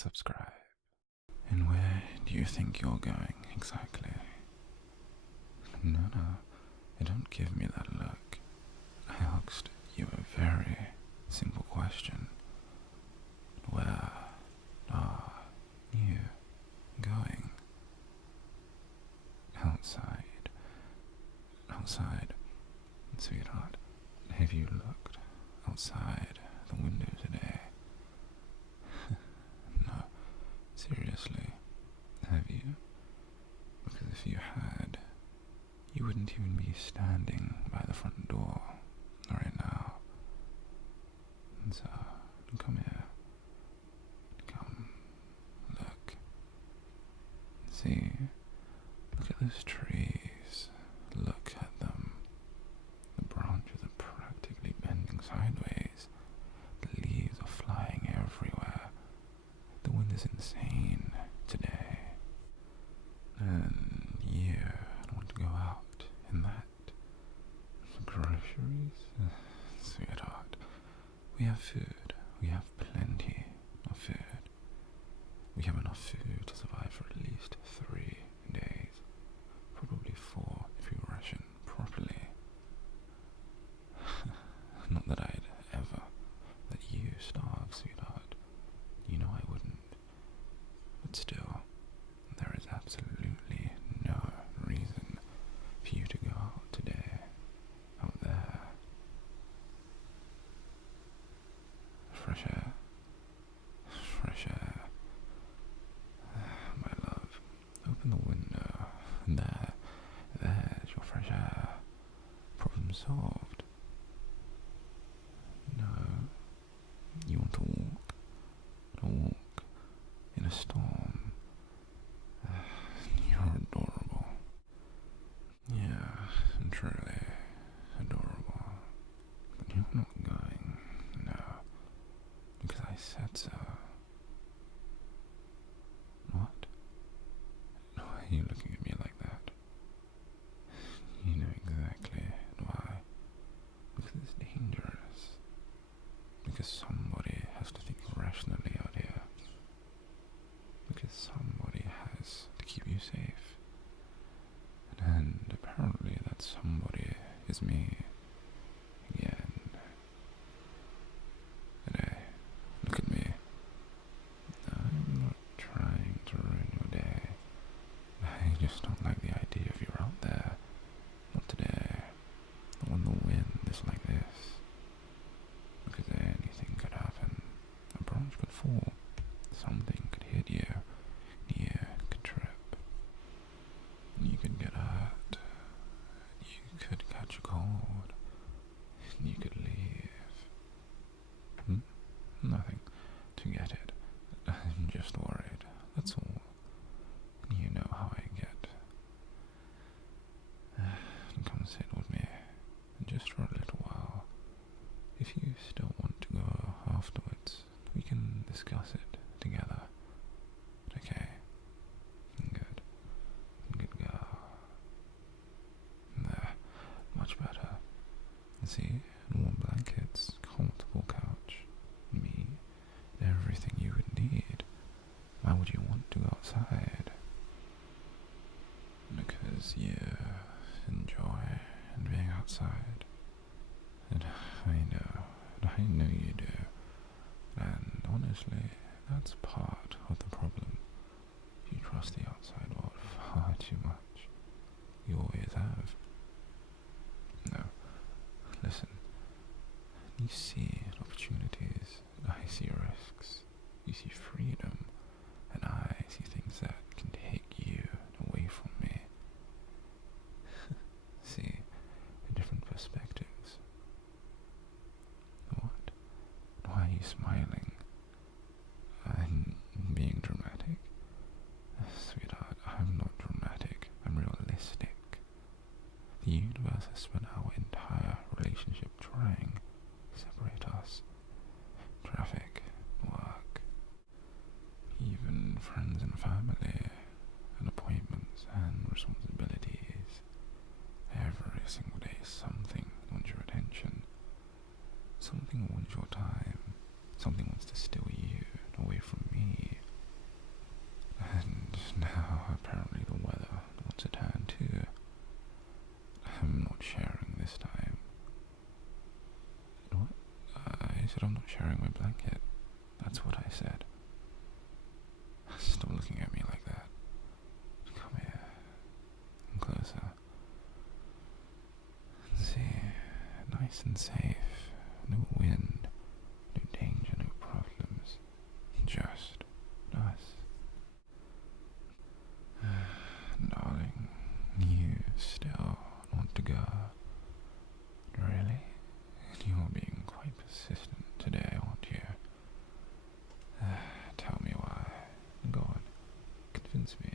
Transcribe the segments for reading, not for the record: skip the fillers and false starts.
subscribe. And where do you think you're going exactly? No, don't give me that look. I asked you a very simple question. Where are you going? Outside, sweetheart. Have you looked outside the window today? No, seriously, have you? Because if you had, you wouldn't even be standing by the front door right now. And so, come here. Come, look. See, look at those trees. Look at them. The branches are practically bending sideways. The leaves are flying everywhere. The wind is insane today. And you want to go out in that? For groceries? Sweetheart, we have food. We have plenty of food. We have enough food to survive for at least 3 days. Probably 4 if we ration properly. Not that I'd ever let you starve, sweetheart. You know I wouldn't. But still, there is absolutely no reason for you to go out today, out there. Fresh air. Fresh air. My love, open the window. There's your fresh air. Problem solved. No, you want to walk in a storm. You're adorable. Yeah, truly adorable. But you're not going, no, because I said so. What? Why are you looking at me like that? You know exactly why. Because it's dangerous. Because somebody has to think rationally out here. Because somebody has to keep you safe. And apparently that somebody is me. Again. And hey, look at me. I'm not trying to ruin your day. I just don't like the idea of you out there. Not today. Not when the wind is like this. Because anything could happen. A branch could fall. Something could hit you. You could trip. You could get hurt. You could catch a cold. You could leave. Nothing to get it. I'm just worried. That's all. You know how I get. Come sit with me. Just for a little while. If you still want to go afterwards, we can discuss it together. Okay? Good. Good girl. There. Much better. See? Warm blankets, comfortable couch, me, everything you would need. Why would you want to go outside? Because you enjoy being outside. And I know you do. And honestly, that's part of the problem. You trust the outside world far too much. You always have. No, listen. You see opportunities, I see risks. You see freedom, and I see things that can take you away from me. See different perspectives. What? Why are you smiling? I'm being dramatic? Sweetheart, I'm not dramatic. I'm realistic. The universe has spent our entire relationship trying to separate us. Traffic, work, even friends and family, and appointments and responsibilities. Every single day something wants your attention. Something wants your time. Something wants to steal you away from me. and safe. No wind, no danger, no problems. Just us. Darling, you still want to go? Really? You're being quite persistent today, aren't you? Tell me why. Go on, convince me.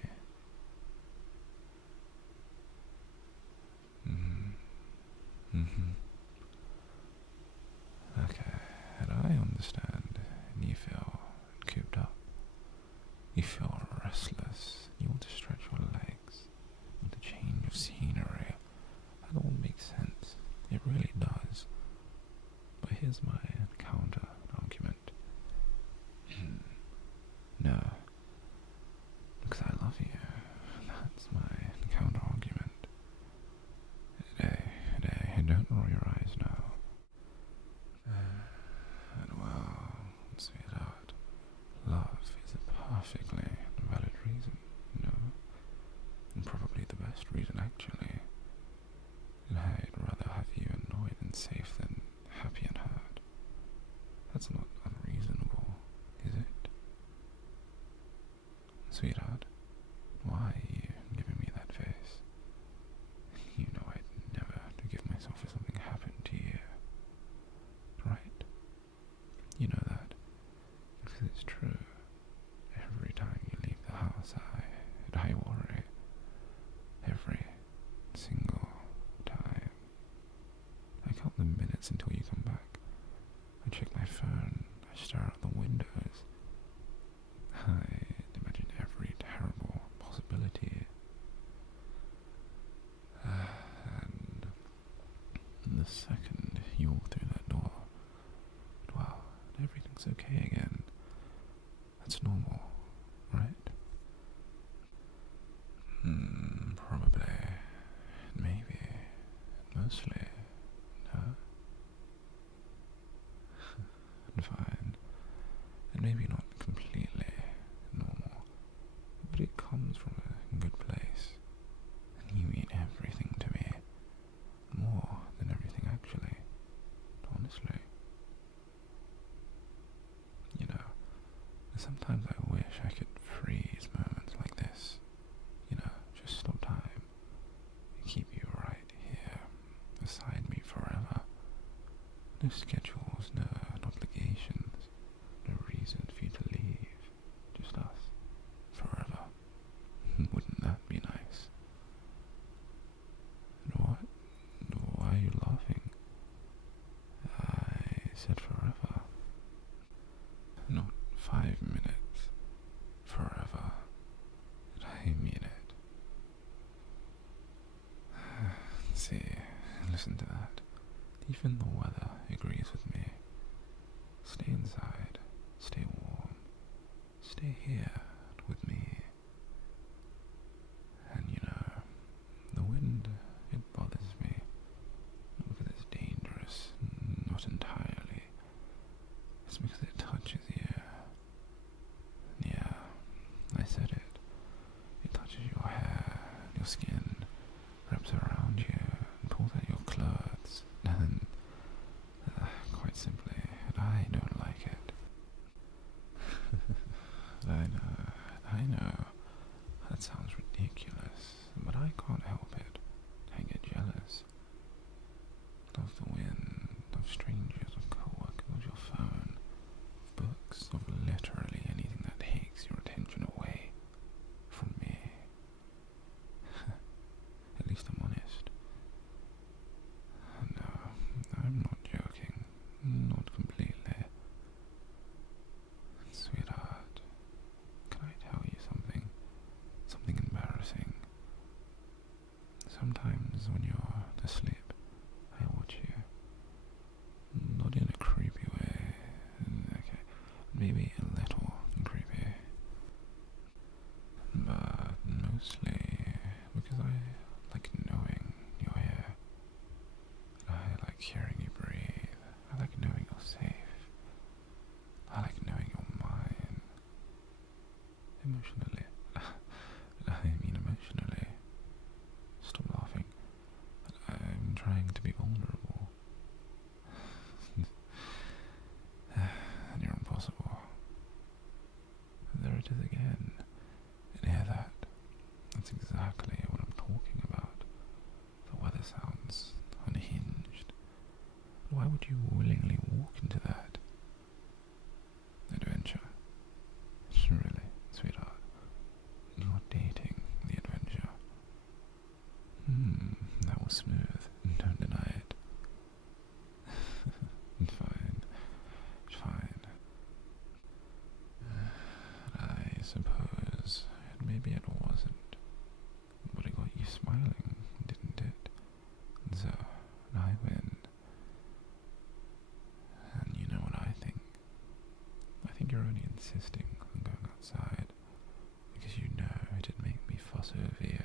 Okay, and I understand. And you feel cooped up. You feel restless. You want to stretch your legs. You want to change of scenery. That all makes sense. It really does. But here's my counter argument. No. Because I love you. That's my counter argument. Don't roll your eyes now. And well, sweetheart, love is a perfectly valid reason, you know? And probably the best reason, actually. And I'd rather have you annoyed and safe than happy and hurt. That's not unreasonable, is it? Sweetheart, why are you giving me that face? You know I'd never forgive myself if something happened to you. Right? You know that. Because it's true. Every time you leave the house, I worry. Every single time. I count the minutes until you come back. I check my phone. I stare out the windows. I imagine every terrible possibility. And the second you walk through that door, well, everything's okay again. That's normal, right? Probably. Maybe. Mostly. No? Fine. And maybe not completely normal. But it comes from a good place. And you mean everything to me. More than everything, actually. Honestly. You know, sometimes I wish I could freeze moments like this. You know, just stop time. And keep you right here, beside me forever. No schedules, no obligations, no reason for you to leave. Just us. Forever. Wouldn't that be nice? What? Why are you laughing? I said forever. Not 5 minutes. Forever. I mean it. See, listen to that. Even the weather agrees with me. Stay inside. Stay warm. Stay here with me. And you know, the wind, it bothers me. Not because it's dangerous, not entirely. It's because it touches you. Yeah, I said it. It touches your hair, your skin, wraps around you, and pulls out your clothes. And quite simply, I don't like it. I know. That sounds ridiculous, but I can't help it. I get jealous. Of the wind, of strangers, of co-workers, of your phone, of books, of literally anything that takes your attention away from me. At least I'm honest. No, I'm not joking. Not completely. Sweetheart, can I tell you something? Something embarrassing. Sometimes when you're asleep, I watch you. Not in a creepy way. Okay, maybe a little creepy. But mostly because I like knowing you're here. I like hearing you breathe. I like knowing you're safe. I like knowing you're mine. Emotionally. I mean emotionally. Stop laughing. I'm trying to be vulnerable. maybe it wasn't, but it got you smiling, didn't it? So, I win. And you know what I think? I think you're only insisting on going outside because you know it'd make me fuss over you.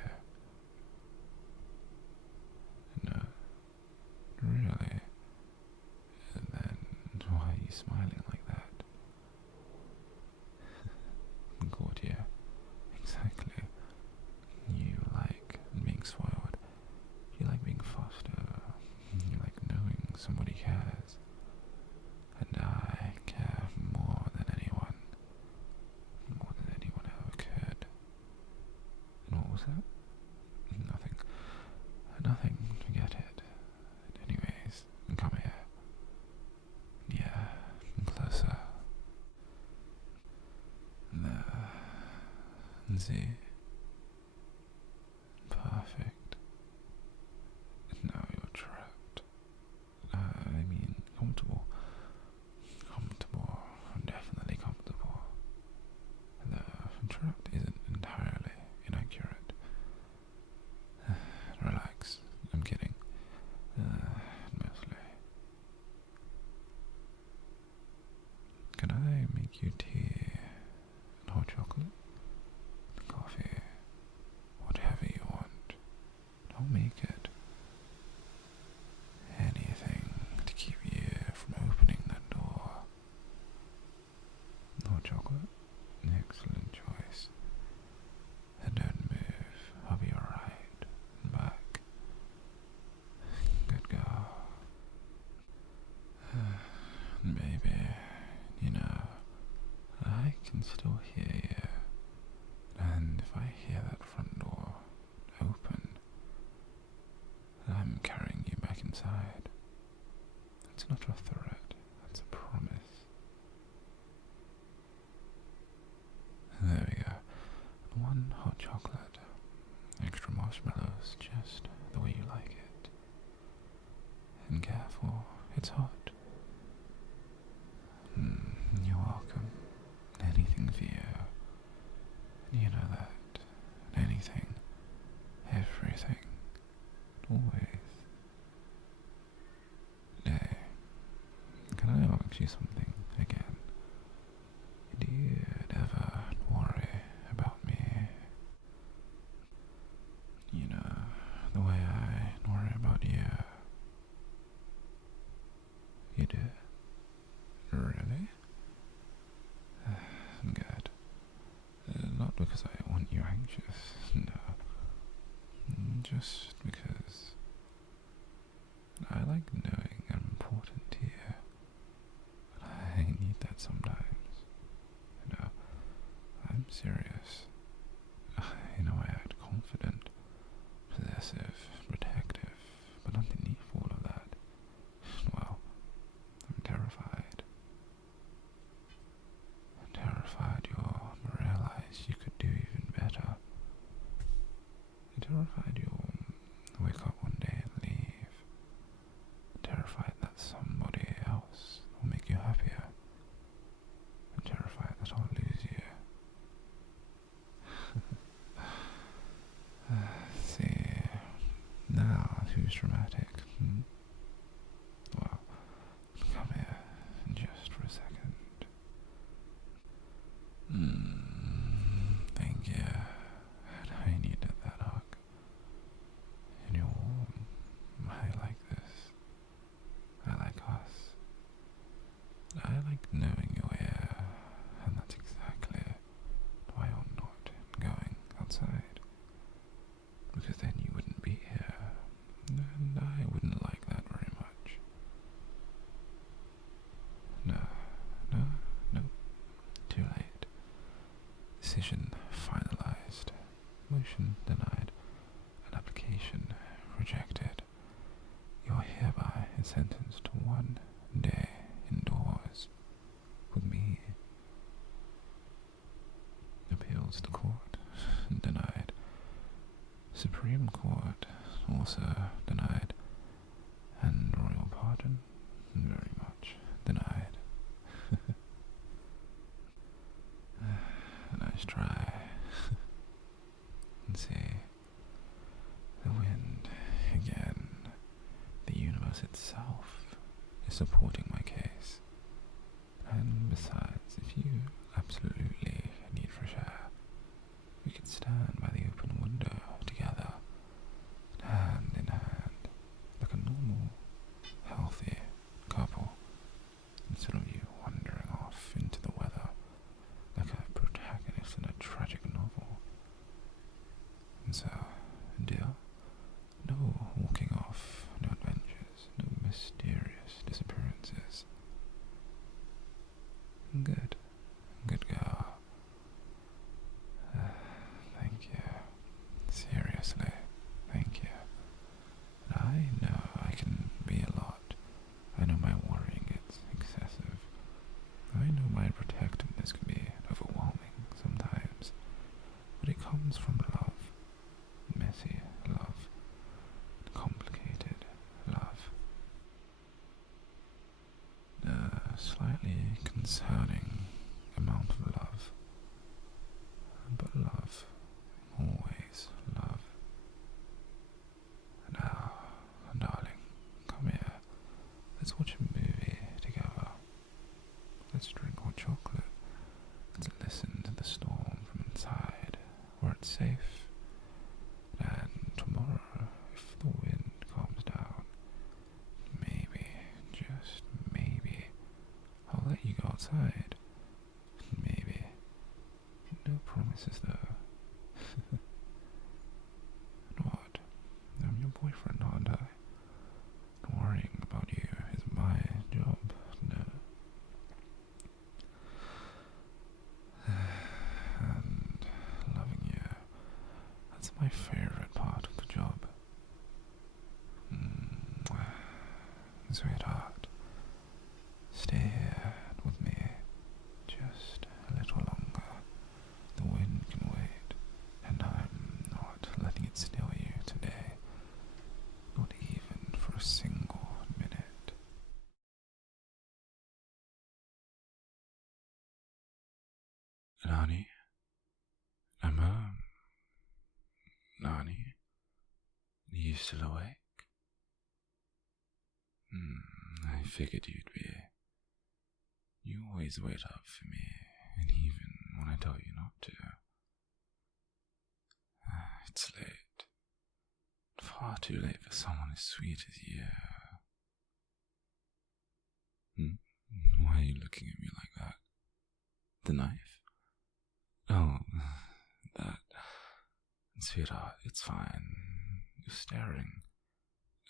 No, really? And then, why are you smiling like that? Caught you. Exactly. You like being spoiled. You like being fussed over. You like knowing somebody cares. And I care more than anyone. More than anyone ever could. And what was that? Nothing. Nothing. Forget it. Anyways, come here. Yeah, closer. There. See? Perfect. Now you're trapped. I mean, comfortable. Comfortable. Definitely comfortable. The trapped isn't entirely inaccurate. Relax. I'm kidding. Mostly. Can I make you tea and hot chocolate? Coffee? Whatever you want. I'll make it. Anything to keep you from opening that door. Hot chocolate? Excellent choice. And don't move. I'll be alright. Back. Good girl. Baby, you know, I can still hear you. And if I hear that front door open, I'm carrying you back inside. It's not a threat, that's a promise. There we go. One hot chocolate. Extra marshmallows, just the way you like it. And careful, it's hot. You're welcome. Anything for you. You know that. Anything. Everything. Always. Hey, can I ask you something again? Do you ever worry about me? You know, the way I worry about you. You do? Really? Good. Not because I want you anxious, no. Just because I like knowing I'm important to you. I need that sometimes. You know, I'm serious. In a way, I'm confident, possessive, protective, but underneath all of that, well, I'm terrified. I'm terrified you'll realize you could do even better. I'm terrified you'll wake up one day and leave. I'm terrified that somebody else will make you happier. I'm terrified that I'll lose you. See, now who's dramatic? Well, come here just for a second. Thank you. I needed that hug. And you're warm. I like this. I like us. I like knowing you're here, and that's exactly why I'm not going outside. Because then you wouldn't be here, and I wouldn't like that very much. No, too late. Decision finalized. Motion denied. An application rejected. You're hereby sentenced to 1 day indoors with me. Appeals to court denied. Supreme Court also denied. And royal pardon very much denied. Nice try. it's safe. And tomorrow, if the wind calms down, maybe, just maybe, I'll let you go outside. Maybe. No promises though. What? I'm your boyfriend, aren't I? Worrying about you is my job, no. And loving you, that's my favorite part of the job. Sweetheart, stay here with me just a little longer. The wind can wait, and I'm not letting it steal you today. Not even for a single minute. Nani? I'm home. Nani? Are you still awake? I figured you'd be. You always wait up for me, and even when I tell you not to. It's late. Far too late for someone as sweet as you. Why are you looking at me like that? The knife? Oh, that. Sweetheart, it's fine. You're staring.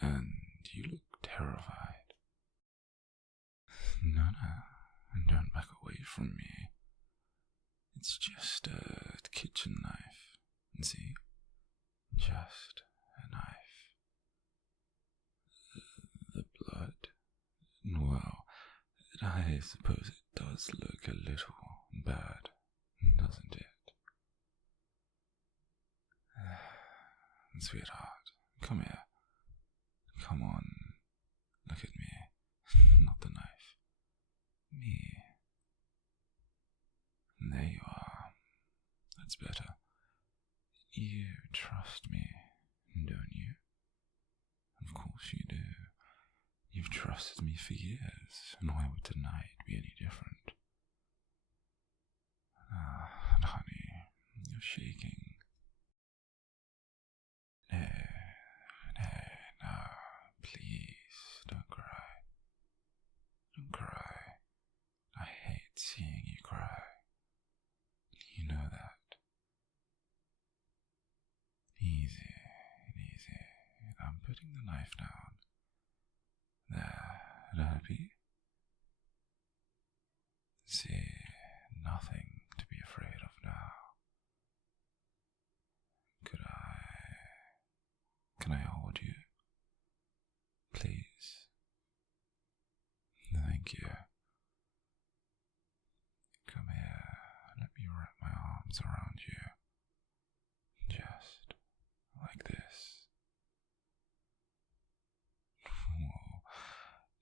And you look terrified. No, don't back away from me. It's just a kitchen knife. See? Just a knife. The blood? Well, I suppose it does look a little bad, doesn't it? Sweetheart, come here. Come on, look at me. Not the knife. Me. There you are. That's better. You trust me, don't you? Of course you do. You've trusted me for years, and why would tonight be any different? Honey, you're shaking. No, please, don't cry. Don't cry. I hate seeing you cry. You know that. Easy. I'm putting the knife down. There, happy? See, nothing to be afraid of now. Can I hold you? Please? Thank you. Come here, let me wrap my arms around you. Just like this. Whoa,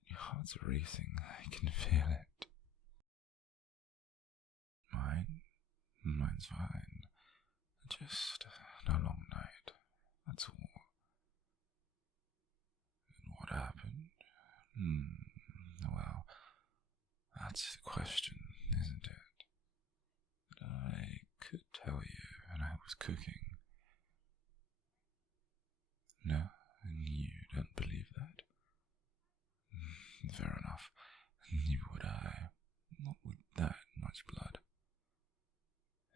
your heart's racing, I can feel it. Mine's fine. Just a long night, that's all. And what happened? Well, that's the question, isn't it? But I could tell you when I was cooking. No, and you don't believe that? Fair enough. Neither would I. Not with that much blood.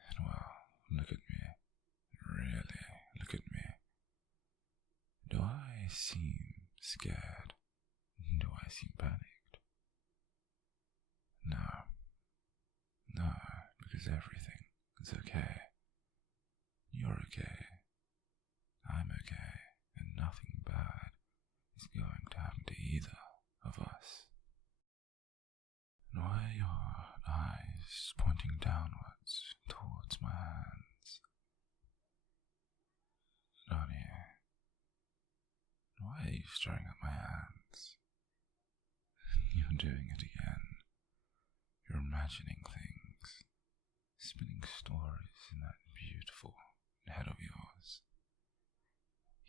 And well, look at me. Really, look at me. Do I seem scared? Do I seem panicked? No, because everything is okay. You're okay. I'm okay, and nothing bad is going to happen to either of us. And why are your eyes pointing downwards towards my hands? Donnie, why are you staring at my hands? You're doing it again. You're imagining things, spinning stories in that beautiful head of yours.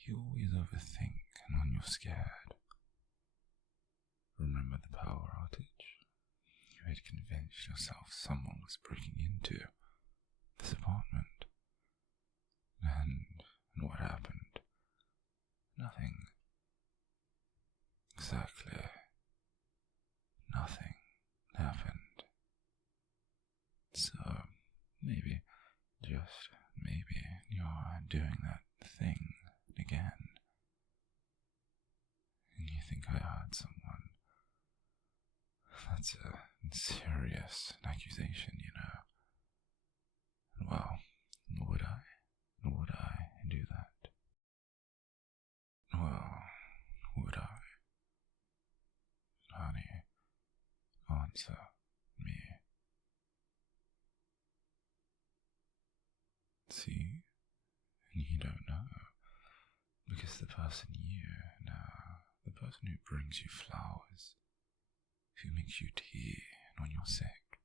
You always overthink, and when you're scared. Remember the power outage? You had convinced yourself someone was breaking into this apartment. maybe, just maybe, you're doing that thing again. And you think I hurt someone. That's a serious accusation, you know. Well, would I? Would I do that? Well, would I? Honey, answer me. See? You don't know. Because the person the person who brings you flowers, who makes you tea when you're sick,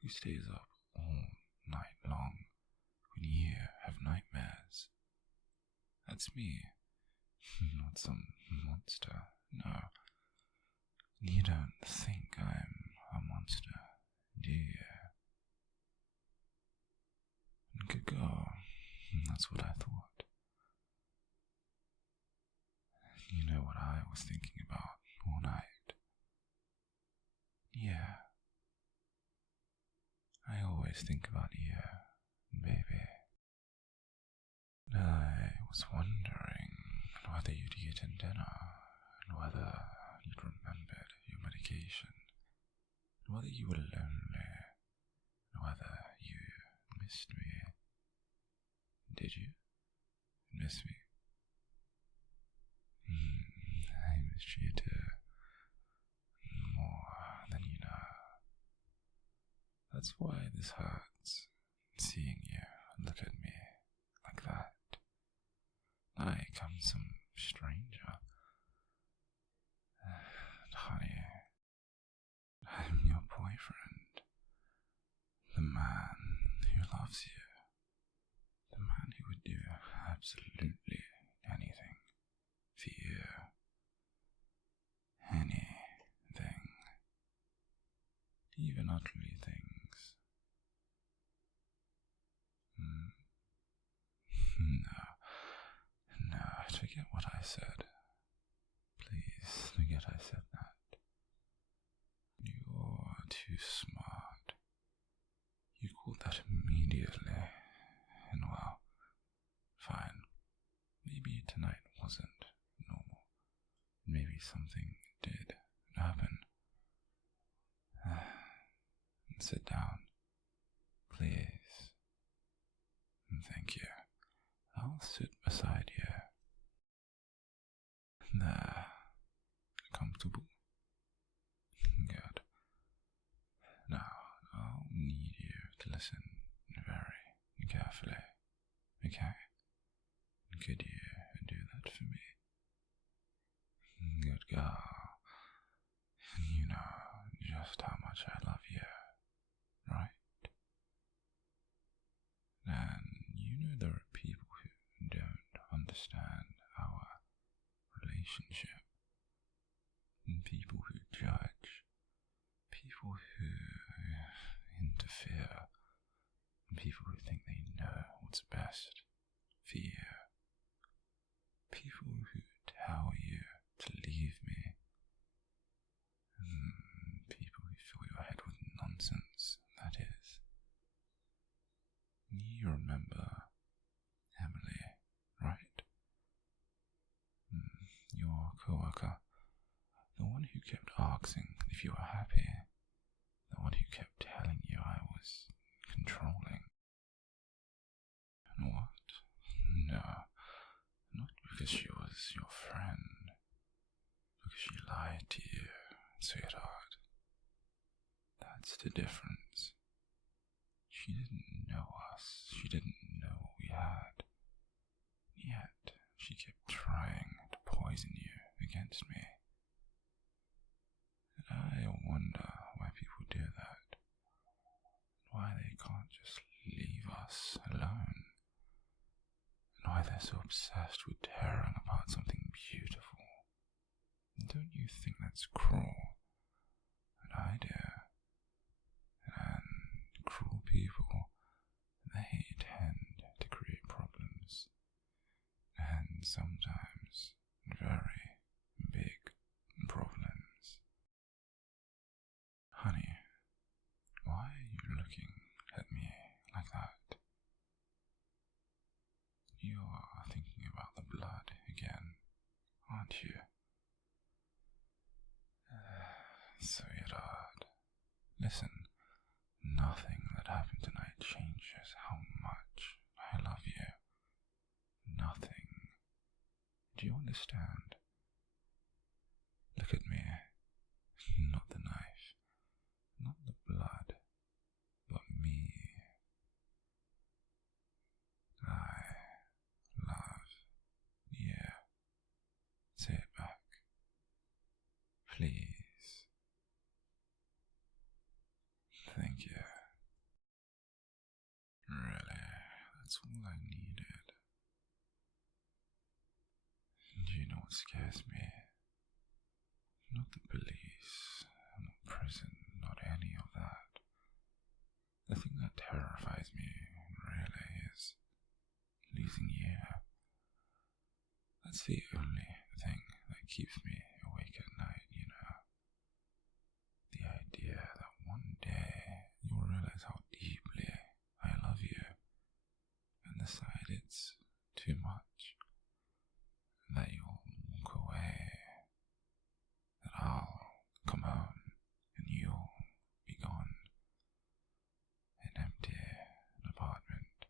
who stays up all night long when you have nightmares, that's me. Not some monster, no. You don't think I'm a monster, do you? Good girl, that's what I thought. You know what I was thinking about all night? Yeah. I always think about you, baby. I was wondering whether you'd eaten dinner, and whether you'd remembered your medication, and whether you were lonely, and whether you missed me. Did you miss me? I missed you too. More than you know. That's why this hurts, seeing you look at me like that. Like I'm some stranger. Honey, I'm your boyfriend. The man who loves you. The man who would do absolutely anything for you. Anything. Even ugly things. No, forget what I said. Please forget I said that. You're too smart. You called that immediately. And well, fine. Maybe tonight wasn't normal. Maybe something did happen. Sit down, please. Thank you. I'll sit beside you. There. Comfortable? Good. Now, I'll need you to listen very carefully. Okay? Could you do that for me? Good girl. You know just how much I love you, right? And you know there are people who don't understand our relationship. People who judge. People who interfere. People who think they know what's best for you. People who tell you to leave me. People who fill your head with nonsense, that is. You remember Emily, right? Your coworker. The one who kept asking if you were happy. The one who kept telling you I was controlling. What? No, not because she was your friend. Because she lied to you, sweetheart. That's the difference. She didn't know us. She didn't know what we had. Yet, she kept trying to poison you against me. And I wonder why people do that. Why they can't just leave us alone. And why they're so obsessed with tearing apart something beautiful. Don't you think that's cruel? And I do. And cruel people, they tend to create problems. And sometimes very big problems. Honey, why are you looking at me understand. Look at me. Not the knife, not the blood, but me. I love you. Say it back. Please. Thank you. Really, that's all I needed. Do you know what scares me? Not the police, not prison, not any of that. The thing that terrifies me, really, is losing you. That's the only thing that keeps me awake at night, you know. The idea that one day you'll realize how deeply I love you and decide it's too much, and that you'll walk away, that I'll come home and you'll be gone. An empty apartment,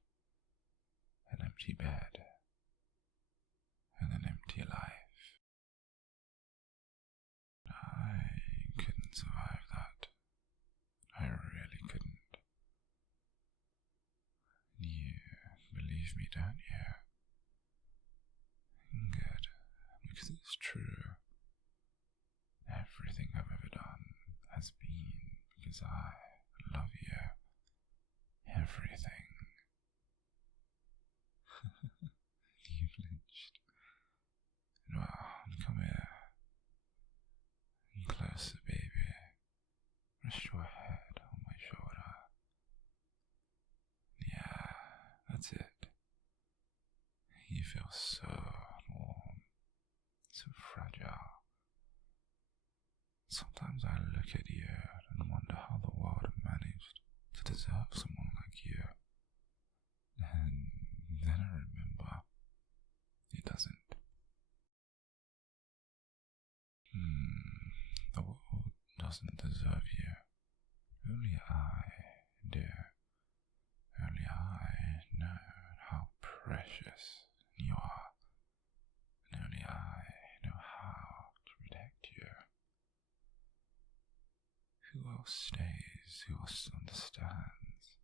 an empty bed, and an empty life. I couldn't survive that. I really couldn't. You believe me, don't you? Good, because it's true. Everything I've ever done has been because I love you. Everything. You flinched. Well, come here. Closer, baby. Rest your head on my shoulder. Yeah, that's it. You feel so warm, so fragile. Sometimes I look at you and wonder how the world managed to deserve someone like you. And then I remember it doesn't. The world doesn't deserve you. Only I do. Only I know how precious you are. And only I know how to protect you. Who else stays? Who else understands?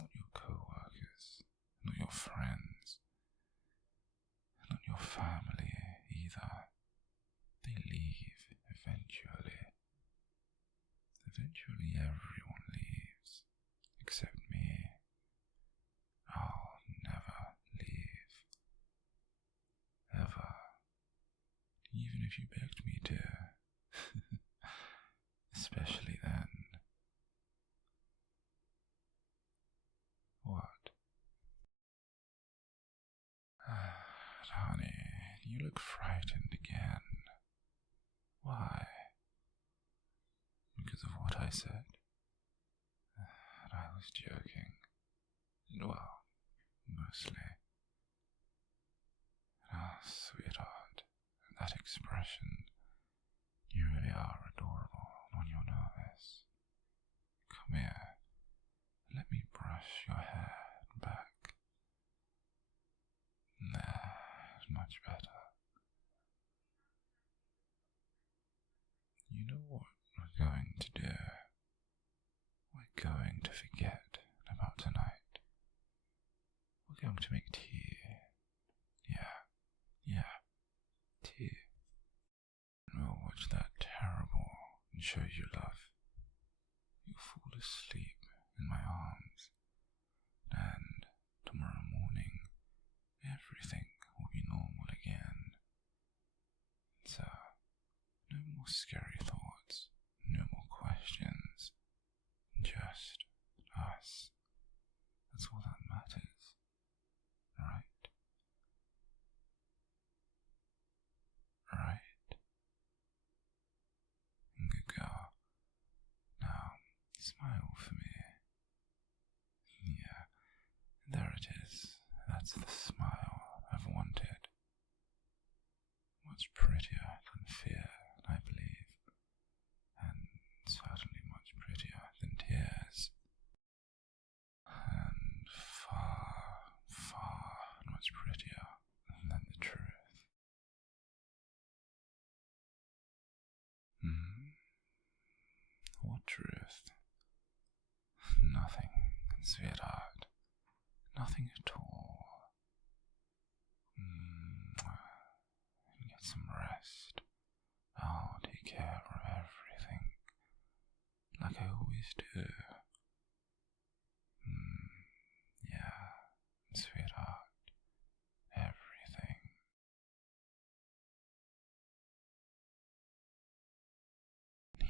Not your co-workers, not your friends, not your family either. They leave eventually. Eventually everyone leaves, except me. I'll never leave. Ever. Even if you begged me to. Especially then. What? Honey, you look frightened again. Why? Because of what I said? I was joking. Well, mostly. Ah, sweetheart, that expression. You really are adorable when you're nervous. Come here, let me brush your hair back. There, much better. You know what we're going to do? We're going to forget about tonight. We're going to make tea. Yeah, tea. And we'll watch that terrible show you love. You'll fall asleep in my arms, and tomorrow morning everything will be normal again. So, no more scary thoughts, no more questions, just us. That's all that matters, right? Right? Good girl. Now, smile for me. Yeah, there it is. That's the smile I've wanted. Much prettier than fear, I believe, and certainly much prettier than tears, and far, far much prettier than the truth. truth. Nothing, sweetheart. Nothing at all. Get some rest. I'll take care of everything, like I always do. Yeah, sweetheart. Everything.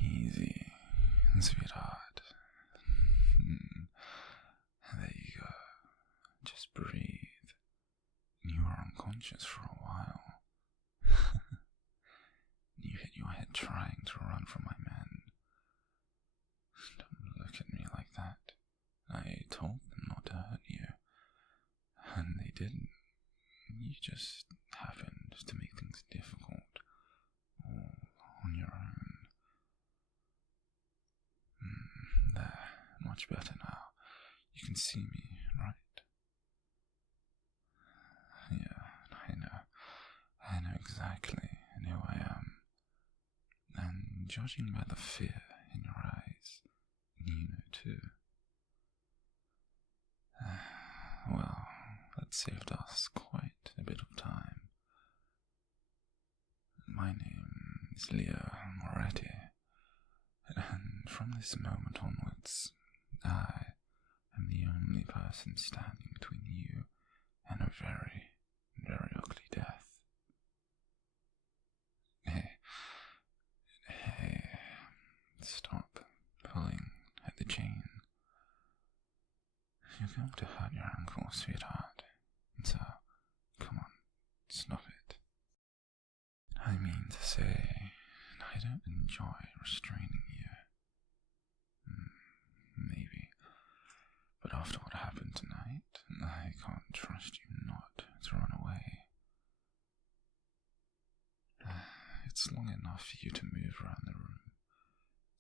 Easy, sweetheart. There you go. Just breathe. You were unconscious for a while. You hit your head trying to run from my men. Don't look at me like that. I told them not to hurt you. And they didn't. You just happened to make things difficult. All on your own. There. Much better now. You can see me, right? Yeah, I know. I know exactly who I am. And judging by the fear in your eyes, you know too. Well, that saved us quite a bit of time. My name is Leo Moretti, and from this moment onwards, I am the only person standing between you and a very, very ugly death. Hey, stop pulling at the chain. You're going to hurt your ankle, sweetheart, so come on, stop it. I mean to say, I don't enjoy restraining you. Maybe. But after what happened tonight, I can't trust you not to run away. It's long enough for you to move around the room.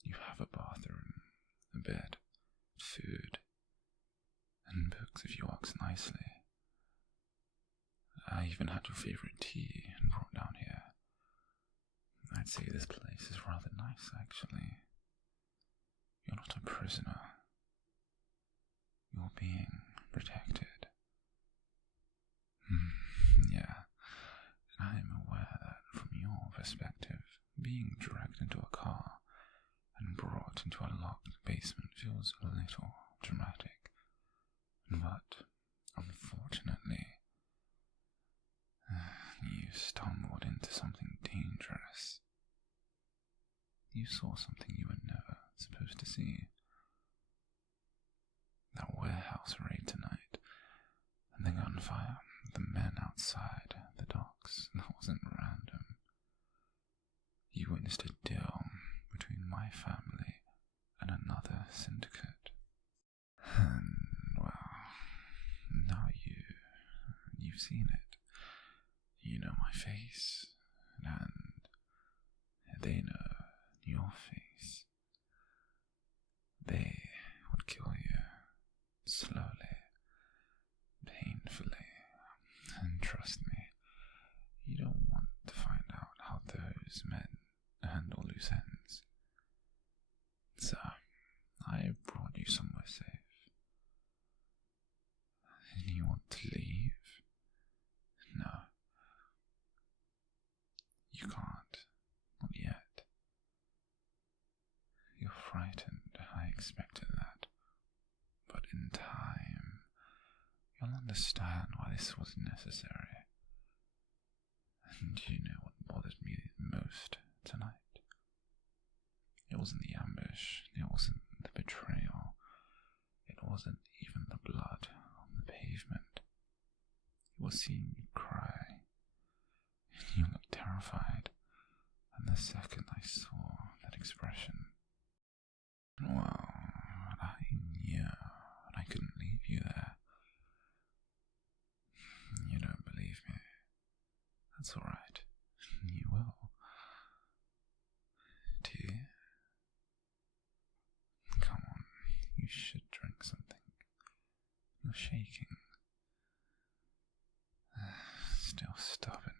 You have a bathroom, a bed, food, and books if you ask nicely. I even had your favorite tea brought down here. I'd say this place is rather nice, actually. You're not a prisoner. You're being protected. Yeah, I am aware that from your perspective, being dragged into a car and brought into a locked basement feels a little dramatic. But, unfortunately, you stumbled into something dangerous. You saw something you were never supposed to see. That warehouse raid tonight, and the gunfire, the men outside the docks, that wasn't random. You witnessed a deal between my family and another syndicate. And, well, now you've seen it. You know my face, and they know your face. They would kill you, slowly, painfully, and trust me, you don't want to find out how those men handle loose ends. So, I brought you somewhere safe. And you want to leave? No. You can't. Not yet. You're frightened, I expected that. But in time, you'll understand why this was necessary. And you know what bothered me most tonight? It wasn't the ambush, it wasn't the betrayal, it wasn't even the blood on the pavement. It was seeing you cry. You looked terrified, and the second I saw that expression, well, I knew I couldn't leave you there. You don't believe me. That's alright. You will. Do you? Come on, you should drink something. You're shaking. Still stubborn.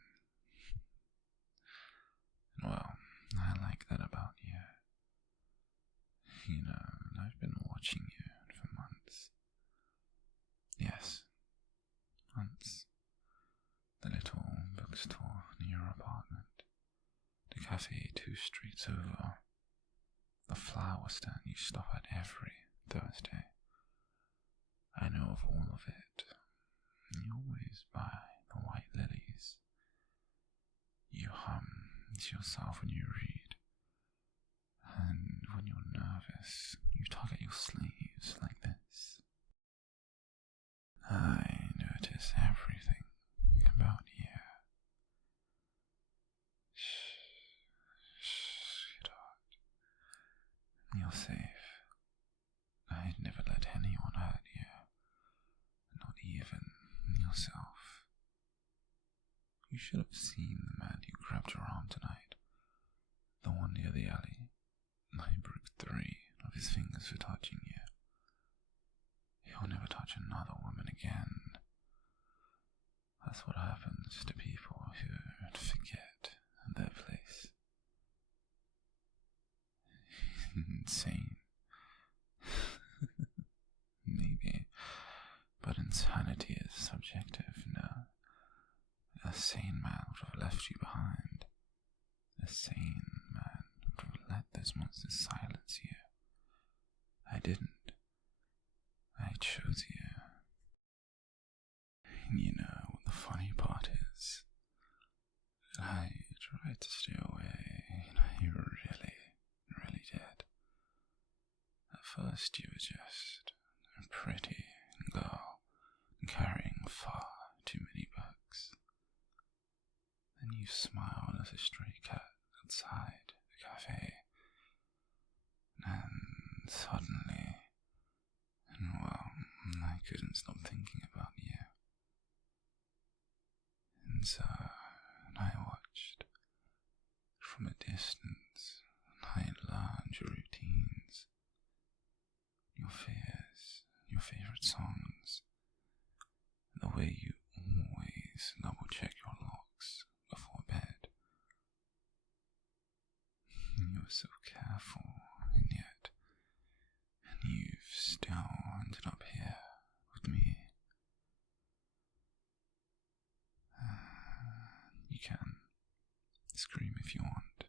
Well, I like that about you. cafe 2 streets over. The flower stand you stop at every Thursday. I know of all of it. You always buy the white lilies. You hum to yourself when you read. And when you're nervous, you tug at your sleeves like this. I notice everything about you. Shh, sweetheart. You're safe. I'd never let anyone hurt you. Not even yourself. You should have seen the man who grabbed your arm tonight. The one near the alley. I broke 3 of his fingers for touching you. He'll never touch another woman again. That's what happens to people who forget their place. Insane. Maybe. But insanity is subjective, no. A sane man would have left you behind. A sane man would have let those monsters silence you. I didn't. I chose you. And you know what the funny part is? I tried to stay away, and I really did. At first you were just a pretty girl carrying far too many books. Then you smiled as a stray cat outside the cafe. And suddenly, I couldn't stop thinking about you. And so I watched from a distance, and I learned your routines, your fears, your favorite songs, the way you always double-check your locks before bed. You were so careful, and yet, you've still ended up here with me. You can scream if you want,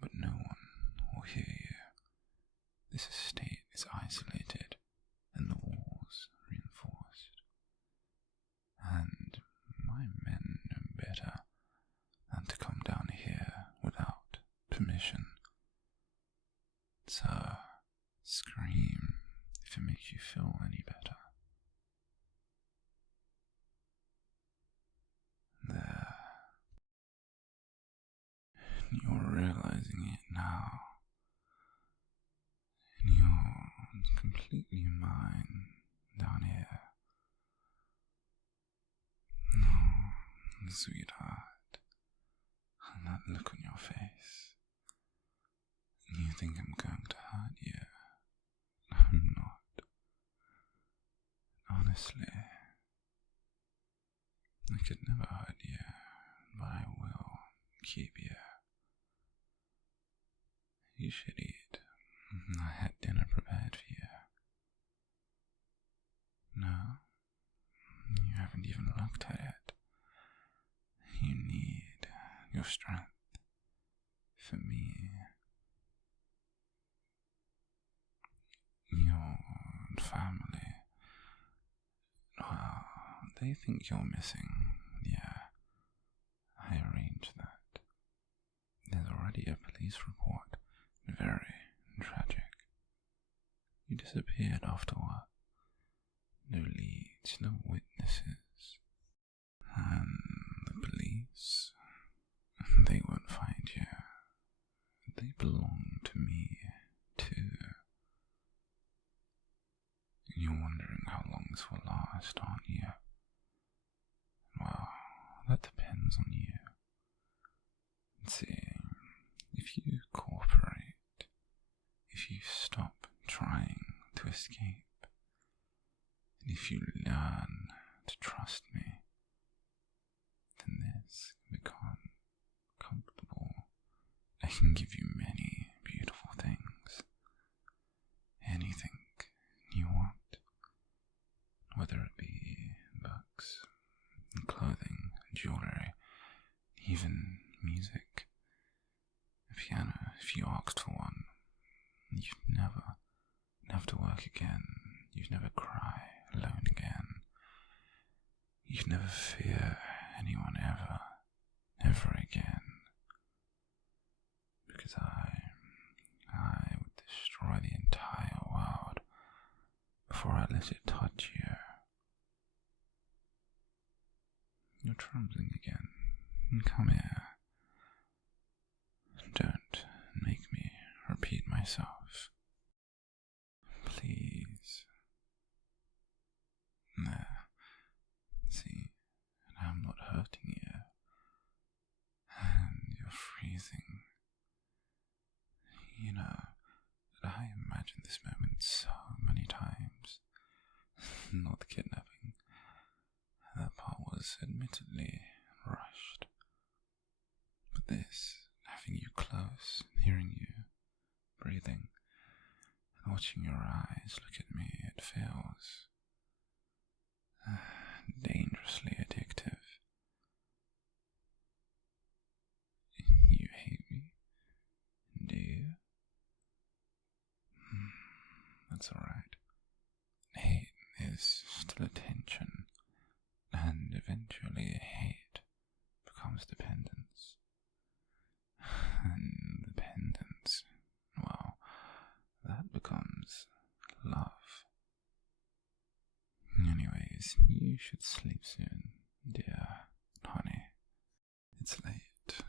but no one will hear you. This estate is isolated, and the walls reinforced. And my men know better than to come down here without permission. So, scream if it makes you feel any better. There. You're realizing it now. And you're completely mine down here. No, sweetheart. And that look on your face. You think I'm going to hurt you. I'm not. Honestly, I could never hurt you, but I will keep you. You should eat. I had dinner prepared for you. No, you haven't even looked at it. You need your strength for me. Your family. Well, they think you're missing. Yeah, I arranged that. There's already a police report. Very tragic. You disappeared after work. No leads, no witnesses. And the police, they won't find you. They belong to me, too. You're wondering how long this will last, aren't you? Well, that depends on you. See, if you cooperate, if you stop trying to escape, and if you learn to trust me, then this can become comfortable. I can give you many beautiful things. Anything you want, whether it be books, clothing, jewelry, even music. you'd never fear anyone ever again. Because I would destroy the entire world before I let it touch you. You're trembling again. Come here. Don't make me repeat myself. Please. There. See, I'm not hurting you. And you're freezing. You know, I imagined this moment so many times. Not the kidnapping. That part was admittedly rushed. But this, having you close, hearing you, breathing, and watching your eyes look at me, it feels dangerously addictive. You hate me, do you? That's alright. Hate is still attention, and eventually hate becomes dependence. And dependence, well, that becomes love. Anyways, you should sleep soon, dear honey. It's late.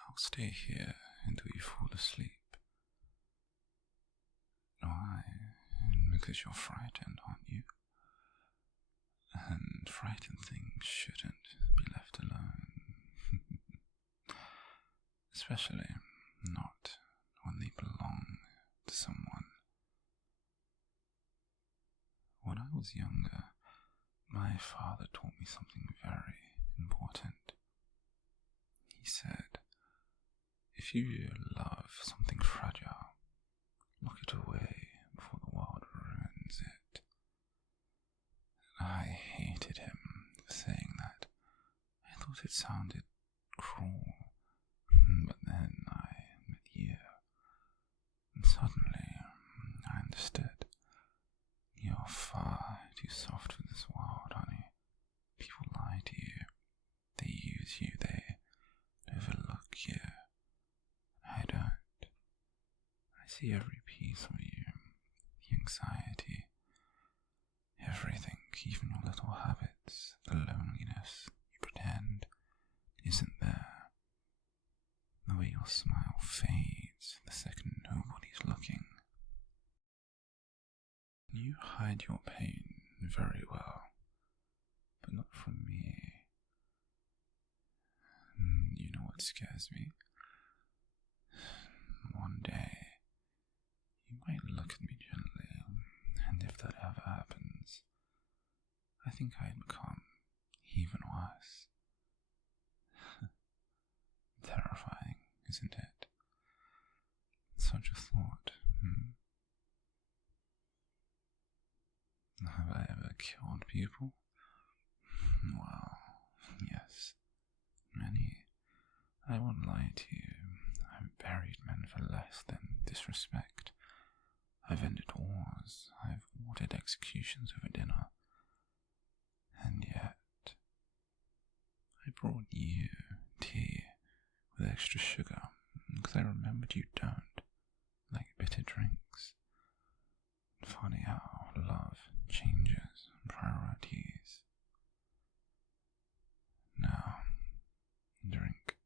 I'll stay here until you fall asleep. Why? Because you're frightened, aren't you? And frightened things shouldn't be left alone. Especially not when they belong to someone. When I was younger, my father taught me something very important. He said, if you love something fragile, lock it away before the world ruins it. I hated him for saying that. I thought it sounded cruel. But then I met you, and suddenly I understood. You're far too soft for this world, honey. People lie to you. They use you. They overlook you. I don't. I see every piece of you. The anxiety. Everything, even your little habits. The loneliness you pretend isn't there. The way your smile fades the second nobody's looking. You hide your pain very well, but not from me. You know what scares me? One day, you might look at me gently, and if that ever happens, I think I'd become even worse. Terrifying, isn't it? Such a thought. Have I ever killed people? Well, yes, many. I won't lie to you. I've buried men for less than disrespect. I've ended wars. I've ordered executions over dinner. And yet, I brought you tea with extra sugar, because I remembered you don't like bitter drinks. Funny how love changes priorities. Now, drink.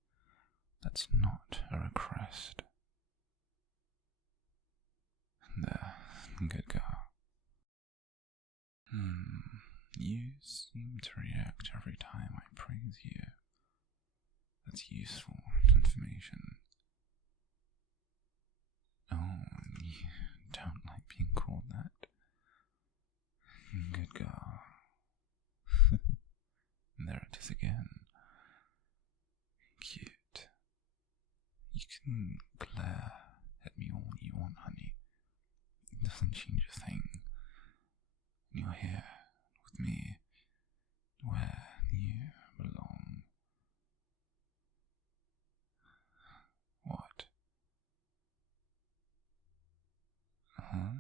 That's not a request. There, good girl. You seem to react every time I praise you. That's useful information. Oh, you don't like being called that? Good girl. There it is again. Cute. You can glare at me all you want, honey. It doesn't change a thing. You're here with me, where you belong. What? Huh?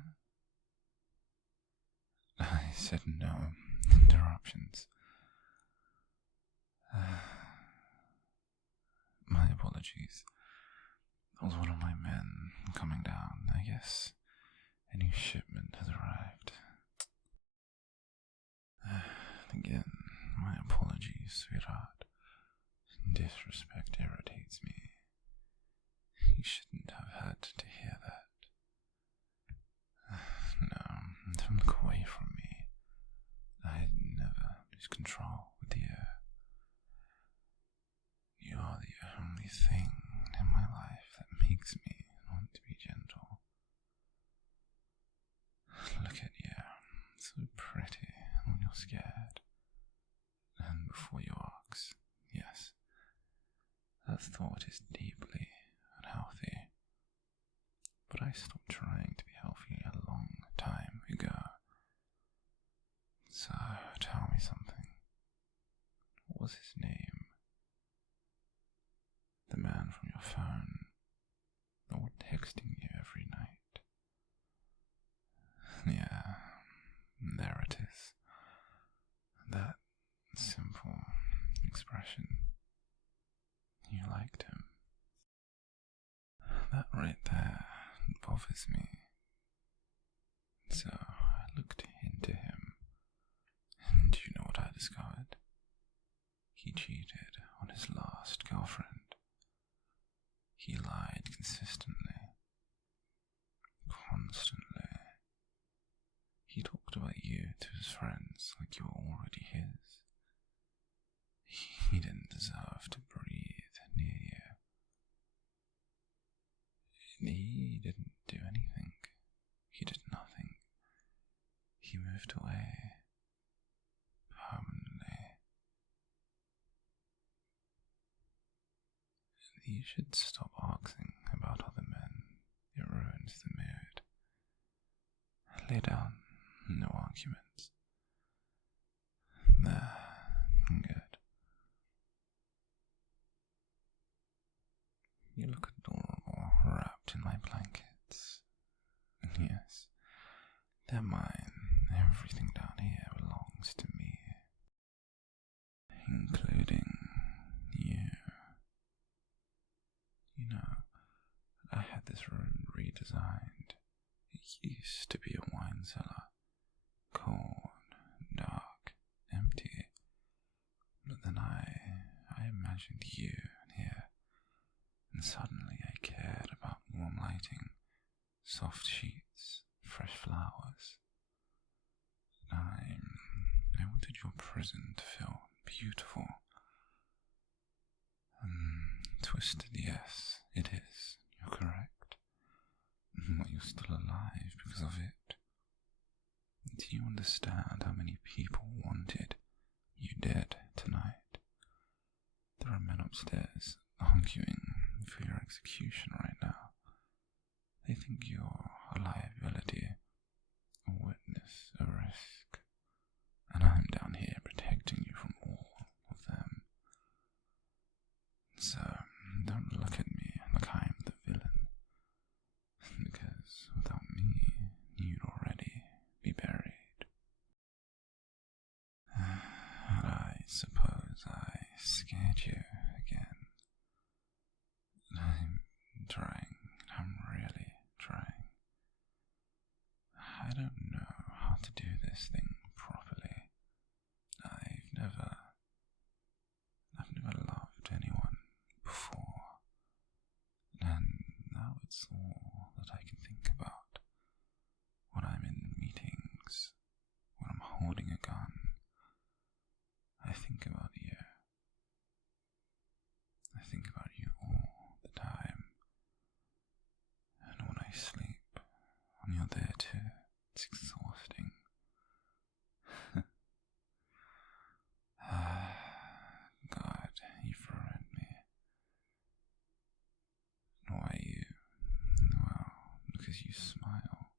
I said no interruptions. My apologies. That was one of my men coming down. I guess a new shipment has arrived. Again, my apologies, sweetheart. Disrespect irritates me. You shouldn't have had to hear that. No, don't look away from me. I'd never lose control with you. You are the only thing in my life that makes me want to be gentle. Look at you, so pretty when you're scared. And before you ask, yes, that thought is deeply unhealthy. But I stopped trying to be healthy a long time ago. So, tell me something. What was his name? The man from your phone, the one texting you every night. Yeah, there it is. That simple expression. You liked him. That right there bothers me. So I looked into him, and do you know what I discovered? He cheated on his last girlfriend. He lied consistently, constantly. He talked about you to his friends like you were already his. He didn't deserve to breathe near you. He didn't do anything. He did nothing. He moved away permanently. You should stop asking about other men. It ruins the mood. Lay down. No arguments. There. Good. You look adorable wrapped in my blankets. Yes, they're mine. Everything down here belongs to me. Including you. You know, I had this room redesigned. It used to be a wine cellar. Cold, dark, empty. But then I imagined you in here. And suddenly I cared about warm lighting, soft sheets, fresh flowers. I wanted your prison to feel beautiful. Twisted, yes, it is. You're correct. But you're still alive because of it. Do you understand how many people wanted you dead tonight? There are men upstairs arguing for your execution right now. They think you're a liability, a witness, a risk, and I'm down here protecting you from all of them. So, don't look at me like I'm the villain, because without me, you'd already be buried. I suppose I scared you again. I'm trying. I'm really trying. I don't know how to do this thing properly. I've never loved anyone before, and now it's all that I can think about. When I'm in meetings, when I'm holding a gun, I think about you. I think about you all the time. And when I sleep, when you're there too, it's exhausting. God, you've ruined me. Why you? Well, because you smile.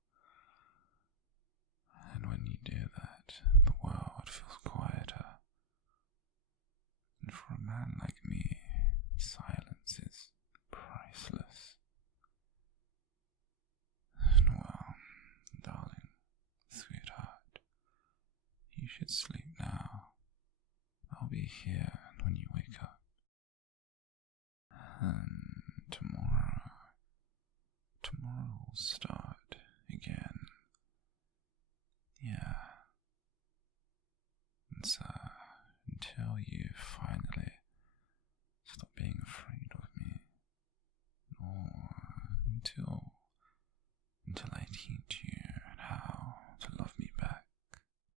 And when you do that, the world feels quieter. And for a man like me, silence is priceless. And well, darling, sweetheart, you should sleep now. I'll be here when you answer until you